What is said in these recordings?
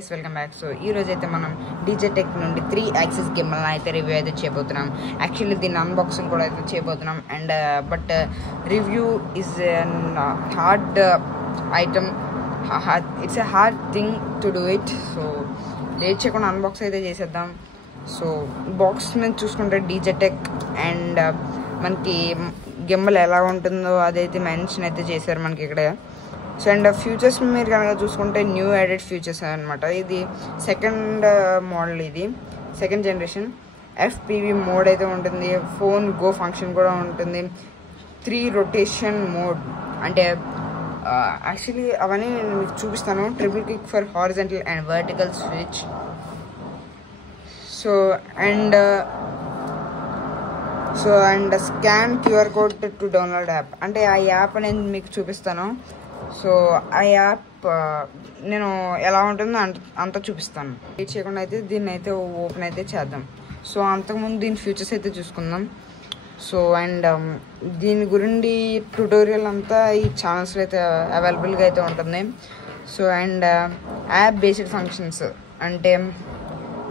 Welcome back. So ఈ రోజు అయితే మనం డీజే టెక్ నుండి 3 యాక్సిస్ గిమ్మల్ అయితే రివ్యూ అయితే చేయబోతున్నాం. యాక్చువల్లీ దీని అన్బాక్సింగ్ కూడా అయితే చేయబోతున్నాం. And but review is hard item, it's a hard thing to do it. So late చేయకుండా అన్బాక్స్ అయితే చేసేద్దాం. సో బాక్స్ మీద చూసుకుంటే డీజే టెక్ అండ్ మనకి గిమ్మల్ ఎలా ఉంటుందో అదైతే మెన్షన్ అయితే చేశారు మనకి ఇక్కడ. సో అండ్ ఫ్యూచర్స్ మీరు కనుక చూసుకుంటే న్యూ యాడెడ్ ఫ్యూచర్స్ అనమాట. ఇది సెకండ్ మోడల్, ఇది సెకండ్ జనరేషన్. FPV మోడ్ అయితే ఉంటుంది, ఫోన్ గో ఫంక్షన్ కూడా ఉంటుంది, 3 రొటేషన్ మోడ్. అంటే యాక్చువల్లీ అవన్నీ నేను మీకు చూపిస్తాను. Triple click for horizontal and vertical switch. So and scan QR code to download app. అంటే ఆ యాప్ నేను మీకు చూపిస్తాను. సో ఆ యాప్ నేను ఎలా ఉంటుందో అంతా చూపిస్తాను. వెయిట్ చేయకుండా అయితే దీన్ని అయితే ఓపెన్ అయితే చేద్దాం. సో అంతకుముందు దీని ఫీచర్స్ అయితే చూసుకుందాం. సో అండ్ దీని గురించి ట్యుటోరియల్ అంతా ఈ ఛానల్స్లో అయితే అవైలబుల్గా అయితే ఉంటుంది. So and app based functions అంటే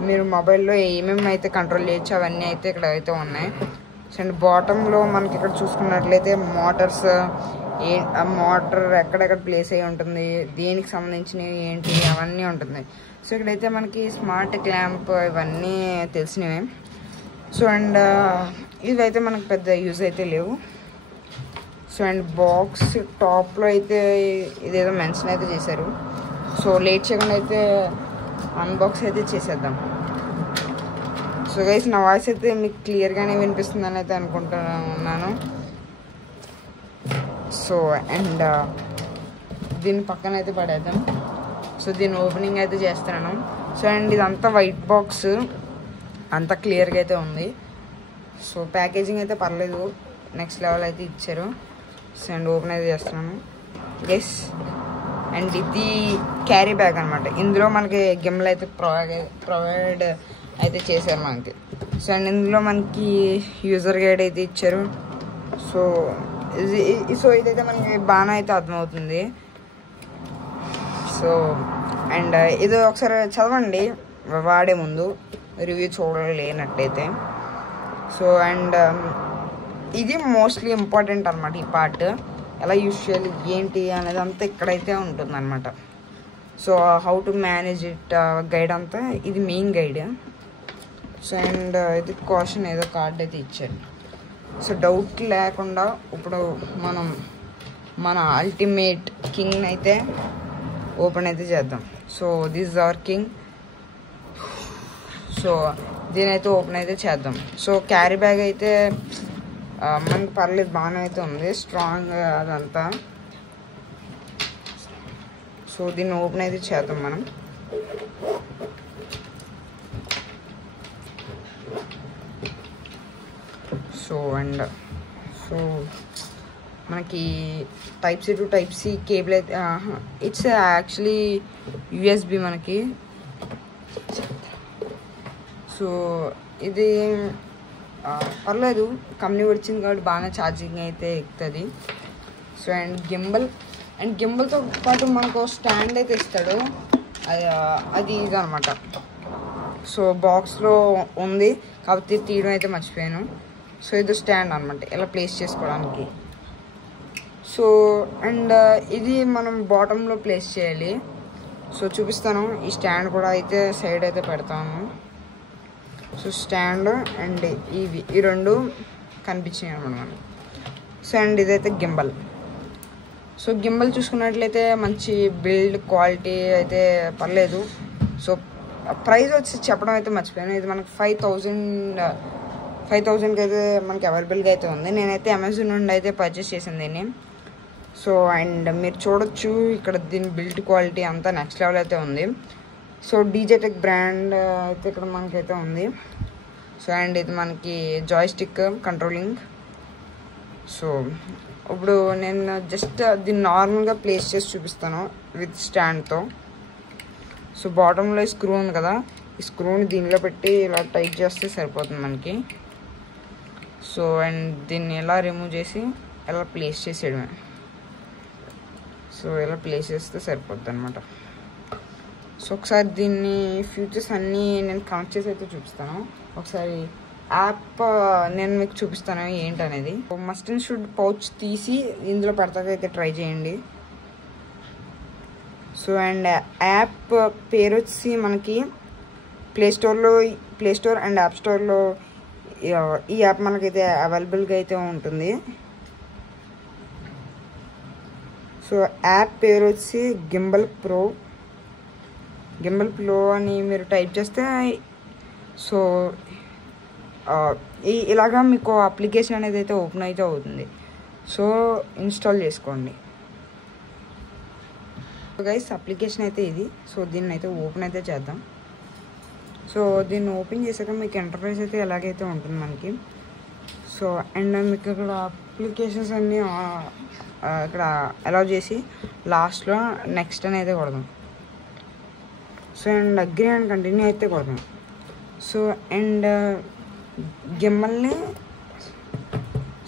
మీరు మొబైల్లో ఏమేమి అయితే కంట్రోల్ చేయొచ్చు అవన్నీ అయితే ఇక్కడ అయితే ఉన్నాయి. సో అండ్ బాటంలో మనకి ఇక్కడ చూసుకున్నట్లయితే మోటార్స్, మోటార్ ఎక్కడెక్కడ ప్లేస్ అయ్యి ఉంటుంది, దేనికి సంబంధించినవి ఏంటి అవన్నీ ఉంటుంది. సో ఇక్కడైతే మనకి స్మార్ట్ క్లాంప్ ఇవన్నీ తెలిసినవే. సో అండ్ ఇవైతే మనకు పెద్ద యూజ్ అయితే లేవు. సో అండ్ బాక్స్ టాప్లో అయితే ఇదేదో మెన్షన్ అయితే చేశారు. సో లేట్ చేయకుండా అయితే అన్బాక్స్ అయితే చేసేద్దాం. సో గైస్, నా వాయిస్ అయితే మీకు క్లియర్గానే వినిపిస్తుందని అయితే అనుకుంటున్నాను. సో అండ్ దీని పక్కన అయితే పడేద్దాం. సో దీని ఓపెనింగ్ అయితే చేస్తున్నాను. సో అండ్ ఇదంతా వైట్ బాక్స్, అంతా క్లియర్గా అయితే ఉంది. సో ప్యాకేజింగ్ అయితే పర్లేదు, నెక్స్ట్ లెవెల్ అయితే ఇచ్చారు. సో అండ్ ఓపెన్ అయితే చేస్తున్నాను. ఎస్, అండ్ ఇది క్యారీ బ్యాగ్ అనమాట. ఇందులో మనకి గిమ్మల్ అయితే ప్రొవైడ్ అయితే చేశారు మనకి. సో అండ్ ఇందులో మనకి యూజర్ గైడ్ అయితే ఇచ్చారు. సో ఇదైతే మనకి బాగా అయితే అర్థమవుతుంది. సో అండ్ ఇది ఒకసారి చదవండి వాడే ముందు, రివ్యూ చూడలేనట్టయితే. సో అండ్ ఇది మోస్ట్లీ ఇంపార్టెంట్ అనమాట. ఈ పార్ట్ ఎలా యూజ్ చేయాలి ఏంటి అనేది అంతా ఇక్కడైతే ఉంటుంది అనమాట. So how to manage it guide అంతా ఇది మెయిన్ గైడ్. సో అండ్ ఇది కాషన్ ఏదో కార్డ్ అయితే ఇచ్చారు. సో డౌట్ లేకుండా ఇప్పుడు మనం మన అల్టిమేట్ కింగ్ అయితే ఓపెన్ అయితే చేద్దాం. So this is our king. So దీనైతే ఓపెన్ అయితే చేద్దాం. సో క్యారీ బ్యాగ్ అయితే మనకి పర్లేదు, బాగానే అయితే ఉంది, స్ట్రాంగ్ అదంతా. సో దీన్ని ఓపెన్ అయితే చేద్దాం మనం. సో అండ్ మనకి Type-C to Type-C కేబుల్ అయితే ఇట్స్ యాక్చువల్లీ USB మనకి. సో ఇది పర్లేదు, కంపెనీ వచ్చింది కాబట్టి బాగానే ఛార్జింగ్ అయితే ఎక్కుతుంది. సో అండ్ గింబల్తో పాటు మనకు స్టాండ్ అయితే ఇస్తాడు. అది ఇది అనమాట. సో బాక్స్లో ఉంది కాబట్టి తీయడం అయితే మర్చిపోయాను. సో ఇది స్టాండ్ అనమాట, ఇలా ప్లేస్ చేసుకోవడానికి. సో అండ్ ఇది మనం బాటంలో ప్లేస్ చేయాలి. సో చూపిస్తాను. ఈ స్టాండ్ కూడా అయితే సైడ్ అయితే పెడతాను. సో స్టాండ్ అండ్ ఈ రెండు కనిపించినాయి అనమాట మనకి. సో అండ్ ఇదైతే గింబల్. సో గింబల్ చూసుకున్నట్లయితే మంచి బిల్డ్ క్వాలిటీ అయితే పర్లేదు. సో ప్రైస్ వచ్చి చెప్పడం అయితే మర్చిపోయాను. ఇది మనకి 5,000కి అయితే మనకి అవైలబుల్గా అయితే ఉంది. నేనైతే అమెజాన్ నుండి అయితే పర్చేస్ చేసింది దీన్ని. సో అండ్ మీరు చూడొచ్చు ఇక్కడ దీని బిల్డ్ క్వాలిటీ అంతా నెక్స్ట్ లెవెల్ అయితే ఉంది. సో డీజే టెక్ బ్రాండ్ అయితే ఇక్కడ మనకైతే ఉంది. సో అండ్ ఇది మనకి జాయ్స్టిక్ కంట్రోలింగ్. సో ఇప్పుడు నేను జస్ట్ దీన్ని నార్మల్గా ప్లేస్ చేసి చూపిస్తాను విత్ స్టాండ్తో. సో బాటంలో ఈ స్క్రూ ఉంది కదా, ఈ స్క్రూని దీనిలో పెట్టి ఇలా టైట్ చేస్తే సరిపోతుంది మనకి. సో అండ్ దీన్ని ఎలా రిమూవ్ చేసి ఎలా ప్లేస్ చేసేయడమే. సో ఇలా ప్లేస్ చేస్తే సరిపోద్ది అనమాట. సో ఒకసారి దీన్ని ఫీచర్స్ అన్నీ నేను కనెక్ట్ చేసి అయితే చూపిస్తాను. ఒకసారి యాప్ నేను మీకు చూపిస్తాను ఏంటనేది. మస్ట్ అండ్ షుడ్ పౌచ్ తీసి ఇందులో పెడతాకైతే ట్రై చేయండి. సో అండ్ యాప్ పేరు వచ్చి మనకి ప్లే స్టోర్ అండ్ యాప్ స్టోర్లో ఈ యాప్ మనకైతే అవైలబుల్గా అయితే ఉంటుంది. సో యాప్ పేరు వచ్చి గింబల్ ప్రో అని మీరు టైప్ చేస్తే సో ఇలాగా మీకు అప్లికేషన్ అనేది అయితే ఓపెన్ అయితే అవుతుంది. సో ఇన్స్టాల్ చేసుకోండి. సో గైస్ అప్లికేషన్ అయితే ఇది. సో దీన్ని అయితే ఓపెన్ అయితే చేద్దాం. సో దీన్ని ఓపెన్ చేశాక మీకు ఇంటర్ఫేస్ అయితే ఎలాగైతే ఉంటుంది మనకి. సో అండ్ మీకు ఇక్కడ అప్లికేషన్స్ అన్నీ ఇక్కడ అలౌ చేసి లాస్ట్లో నెక్స్ట్ అని అయితే కొడదాం. So and agree and continue అయితే కొడదాం. సో అండ్ గిమ్మల్ని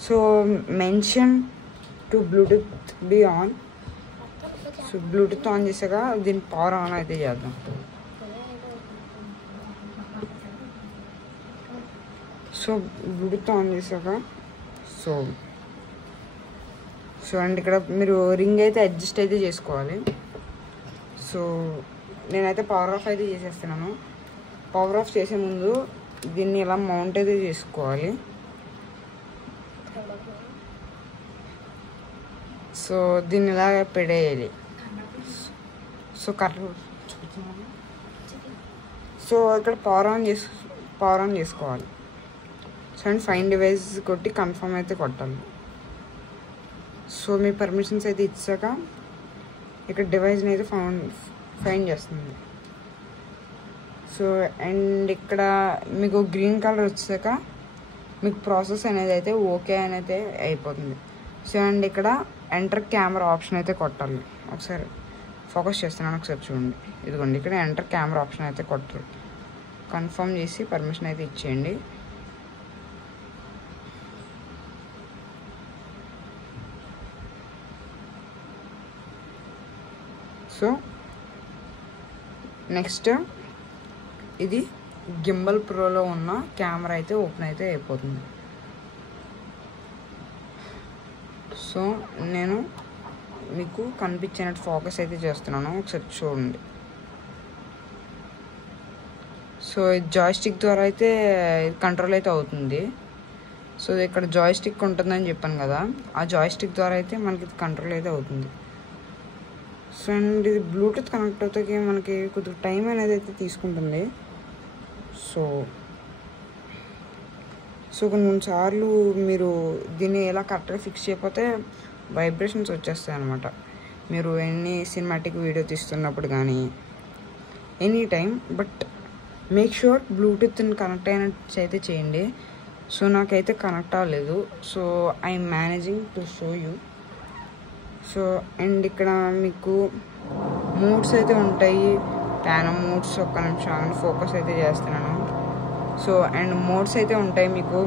so mention to Bluetooth be on. So Bluetooth on చేసాక దీని పవర్ ఆన్ అయితే చేద్దాం. సో బ్లూటూత్ ఆన్ చేసాక సో అండ్ ఇక్కడ మీరు రింగ్ అయితే అడ్జస్ట్ అయితే చేసుకోవాలి. సో నేనైతే పవర్ ఆఫ్ అయితే చేసేస్తున్నాను. పవర్ ఆఫ్ చేసే ముందు దీన్ని ఇలా మౌంట్ అయితే చేసుకోవాలి. సో దీన్ని ఇలా పెడేయాలి. సో కరెక్ట్ చూపించాను. సో ఇక్కడ పవర్ ఆన్ చేసుకోవాలి. సో అండ్ ఫైండ్ డివైస్ కొట్టి కన్ఫర్మ్ అయితే కొట్టాలి. సో మీ పర్మిషన్స్ అయితే ఇచ్చాక ఇక్కడ డివైస్ని అయితే ఫైండ్ చేస్తుంది. సో అండ్ ఇక్కడ మీకు గ్రీన్ కలర్ వచ్చాక మీకు ప్రాసెస్ అనేది అయితే ఓకే అని అయితే అయిపోతుంది. సో అండ్ ఇక్కడ ఎంటర్ కెమెరా ఆప్షన్ అయితే కొట్టాలి. ఒకసారి ఫోకస్ చేస్తున్నాను, ఒకసారి చూడండి. ఇదిగోండి ఇక్కడ ఎంటర్ కెమెరా ఆప్షన్ అయితే కొట్టాలి. కన్ఫర్మ్ చేసి పర్మిషన్ అయితే ఇచ్చేయండి. సో నెక్స్ట్ ఇది గింబల్ ప్రోలో ఉన్న కెమెరా అయితే ఓపెన్ అయితే అయిపోతుంది. సో నేను మీకు కనిపించినట్టు ఫోకస్ అయితే చేస్తున్నాను, ఒకసారి చూడండి. సో జాయ్స్టిక్ ద్వారా అయితే కంట్రోల్ అయితే అవుతుంది. సో ఇక్కడ జాయ్స్టిక్ ఉంటుందని చెప్పాను కదా, ఆ జాయ్స్టిక్ ద్వారా అయితే మనకి కంట్రోల్ అయితే అవుతుంది. సో అండ్ ఇది బ్లూటూత్ కనెక్ట్ అవుతాకి మనకి కొద్దిగా టైం అనేది అయితే తీసుకుంటుంది. సో కొన్నిసార్లు మీరు దీన్ని ఎలా కరెక్ట్గా ఫిక్స్ చేయకపోతే వైబ్రేషన్స్ వచ్చేస్తాయి అన్నమాట. మీరు ఎన్ని సినిమాటిక్ వీడియో తీస్తున్నప్పుడు కానీ any time. But make sure బ్లూటూత్ని కనెక్ట్ అయినట్టు అయితే చేయండి. సో నాకైతే కనెక్ట్ అవ్వలేదు. So I'm managing to show you. So and ఇక్కడ మీకు మూడ్స్ అయితే ఉంటాయి. ప్యానో మూడ్స్, ఒక్క నిమిషం ఫోకస్ అయితే చేస్తున్నాను. సో అండ్ మోడ్స్ అయితే ఉంటాయి మీకు.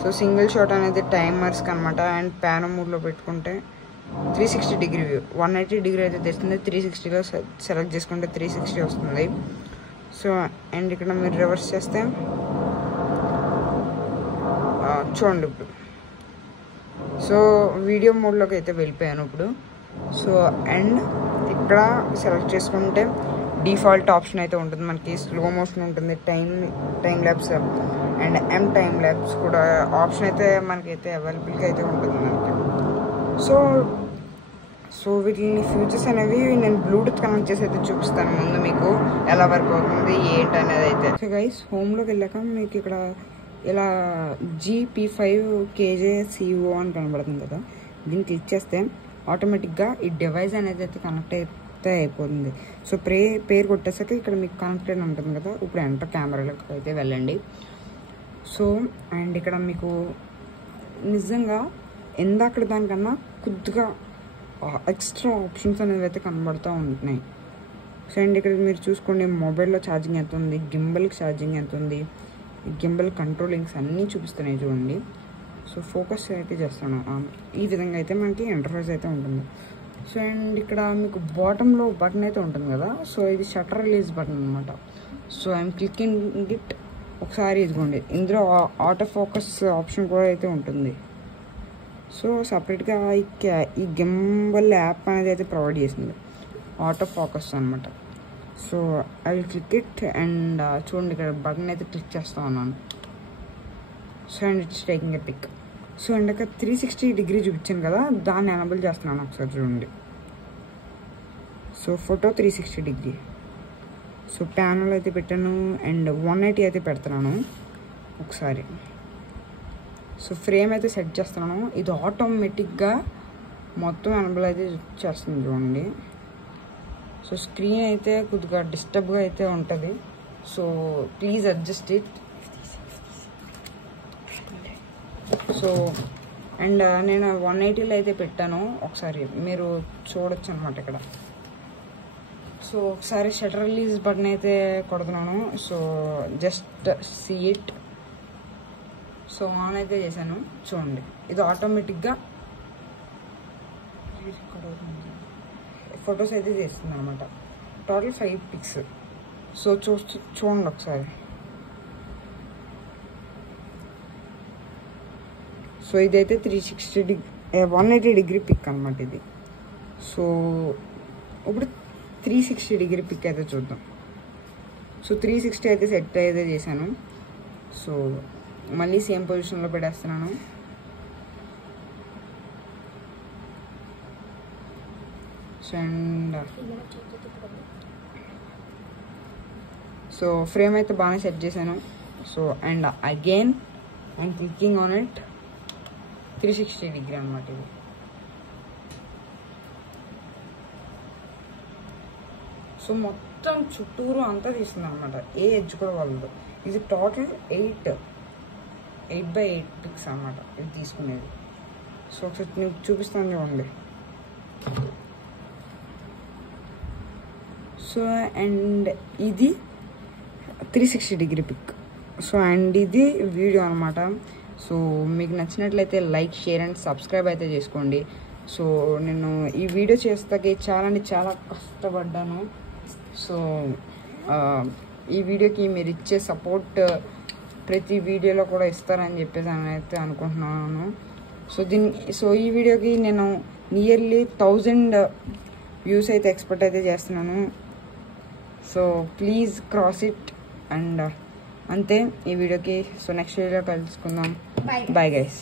సో సింగిల్ షాట్ అనేది టైమర్స్కి అనమాట. అండ్ ప్యానో మూడ్లో పెట్టుకుంటే 360 డిగ్రీ వ్యూ, 180 డిగ్రీ అయితే తెస్తుంది. 360లో సెలెక్ట్ చేసుకుంటే 360 వస్తుంది. సో అండ్ ఇక్కడ మీరు రివర్స్ చేస్తే చూడండి ఇప్పుడు. సో వీడియో మోడ్లోకి అయితే వెళ్ళిపోయాను ఇప్పుడు. సో అండ్ ఇక్కడ సెలెక్ట్ చేసుకుంటే డిఫాల్ట్ ఆప్షన్ అయితే ఉంటుంది మనకి. స్లో మోషన్ ఉంటుంది, time labs and time labs కూడా ఆప్షన్ అయితే మనకైతే అవైలబుల్గా అయితే ఉంటుంది మనకి. సో వీటిని ఫ్యూచర్స్ అనేవి నేను బ్లూటూత్ కనెక్ట్ చేసి అయితే చూపిస్తాను ముందు మీకు ఎలా వర్క్ అవుతుంది ఏంటి అనేది అయితే. సో గైస్ హోమ్లోకి వెళ్ళాక మీకు ఇక్కడ ఇలా GP5KJCO అని కనబడుతుంది కదా, దీన్ని క్లిక్ చేస్తే ఆటోమేటిక్గా ఈ డివైస్ అనేది అయితే కనెక్ట్ అయితే అయిపోతుంది. సో పేరు కొట్టేసాక ఇక్కడ మీకు కనెక్టెడ్ ఉంటుంది కదా, ఇప్పుడు ఎంటర్ కెమెరాలోకి అయితే వెళ్ళండి. సో అండ్ ఇక్కడ మీకు నిజంగా ఎందాకడ దానికన్నా కొద్దిగా ఎక్స్ట్రా ఆప్షన్స్ అనేవి అయితే కనబడుతూ ఉంటున్నాయి. సో అండ్ ఇక్కడ మీరు చూసుకోండి, మొబైల్లో ఛార్జింగ్ ఎంత ఉంది, గింబల్కి ఛార్జింగ్ ఎంత ఉంది, గింబల్ కంట్రోలింగ్స్ అన్నీ చూపిస్తున్నాయి చూడండి. సో ఫోకస్ అయితే చేస్తాను. ఈ విధంగా అయితే మనకి ఇంటర్ఫేస్ అయితే ఉంటుంది. సో అండ్ ఇక్కడ మీకు బాటంలో బటన్ అయితే ఉంటుంది కదా, సో ఇది షట్టర్ రిలీజ్ బటన్ అనమాట. So I'm clicking it. ఒకసారి ఇదిగోండి, ఇందులో ఆటో ఫోకస్ ఆప్షన్ కూడా అయితే ఉంటుంది. సో సపరేట్గా ఈ గింబల్ యాప్ అనేది అయితే ప్రొవైడ్ చేసింది, ఆటో ఫోకస్ అనమాట. So I will click it and చూడండి ఇక్కడ బటన్ అయితే క్లిక్ చేస్తూ ఉన్నాను. So and it's taking a pic. So and ఇక్కడ 360 డిగ్రీ చూపించాను కదా, దాన్ని ఎనబుల్ చేస్తున్నాను. ఒకసారి చూడండి. So photo 360 degree. So panel అయితే పెట్టాను అండ్ 180 అయితే పెడుతున్నాను ఒకసారి. సో ఫ్రేమ్ అయితే సెట్ చేస్తున్నాను. ఇది ఆటోమేటిక్గా మొత్తం ఎనబుల్ అయితే చేస్తుంది చూడండి. సో స్క్రీన్ అయితే కొద్దిగా డిస్టర్బ్గా అయితే ఉంటుంది. So please adjust it. So and నేను 180లో అయితే పెట్టాను, ఒకసారి మీరు చూడొచ్చు అనమాట ఇక్కడ. సో ఒకసారి షట్టర్ రిలీజ్ బటన్ అయితే కొడుతున్నాను. So just see it. So on అయితే చేశాను చూడండి. ఇది ఆటోమేటిక్గా ఫొటోస్ అయితే చేస్తుంది అనమాట. Total 5 pics. సో చూడండి ఒకసారి. సో ఇదైతే 180 డిగ్రీ పిక్ అనమాట ఇది. సో ఇప్పుడు 360 డిగ్రీ పిక్ అయితే చూద్దాం. సో 360 అయితే సెట్ అయితే చేశాను. సో మళ్ళీ సేమ్ పొజిషన్లో పెట్టేస్తున్నాను. సో అండ్ సో ఫ్రేమ్ అయితే బాగానే సెట్ చేశాను. So and again and clicking on it. 360 degree అనమాట ఇది. సో మొత్తం చుట్టూరు అంతా తీస్తుంది అనమాట, ఏ ఎడ్జ్ కూడా వాళ్ళదు. ఇది టోటల్ 8x8 పిక్స్ అనమాట ఇది తీసుకునేది. సో ఒకసారి నేను చూపిస్తాను చూడండి. సో అండ్ ఇది 360 డిగ్రీ పిక్. సో అండ్ ఇది వీడియో అనమాట. సో మీకు నచ్చినట్లయితే లైక్, షేర్ అండ్ సబ్స్క్రైబ్ అయితే చేసుకోండి. సో నేను ఈ వీడియో చేస్తాకి చాలా కష్టపడ్డాను. సో ఈ వీడియోకి మీరు ఇచ్చే సపోర్ట్ ప్రతి వీడియోలో కూడా ఇస్తారని చెప్పేసి అయితే అనుకుంటున్నాను. సో ఈ వీడియోకి నేను నియర్లీ 1000 వ్యూస్ అయితే ఎక్స్పెక్ట్ అయితే చేస్తున్నాను. So please cross it. And అంతే ఈ వీడియోకి. సో నెక్స్ట్ వీడియో కలుసుకుందాం. Bye guys.